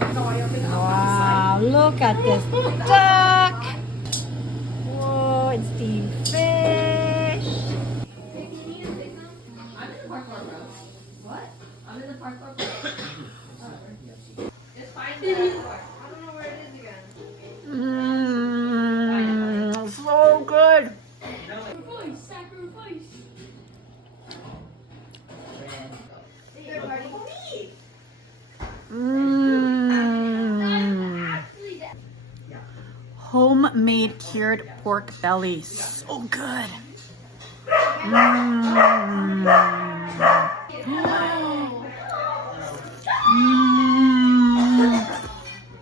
Wow, look at this duck. Whoa, it's steamed fish. Mmm, so good. Mmm. Homemade cured pork belly. So good. Mmm. Mmm.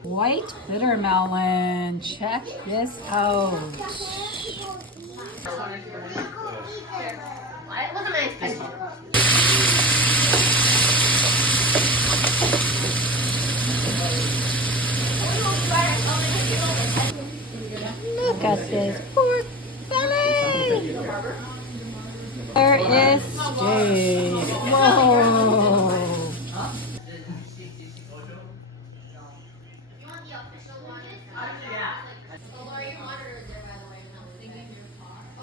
White bitter melon. Check this out. Look at this pork belly. There is steak. Whoa.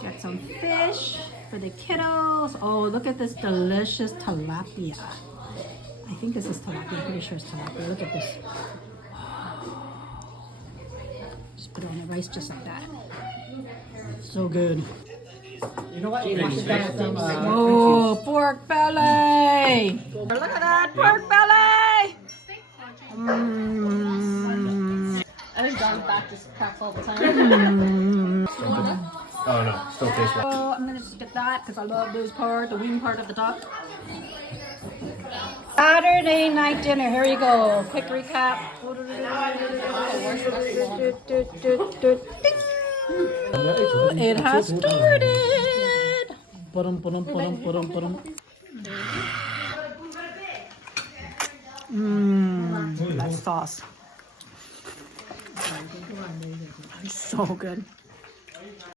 Get some fish for the kiddos. Oh, look at this delicious tilapia. I think this is tilapia. I'm pretty sure it's tilapia. Look at this. Just put it on the rice just like that. So good. You know what? Oh, pork belly! Look at that pork belly! I think John's back just cracks all the time. Oh no, still tastes well. Oh, I'm gonna just get that because I love this part, the wing part of the duck. Saturday night dinner. Here you go. Quick recap. It has started. That sauce. So good.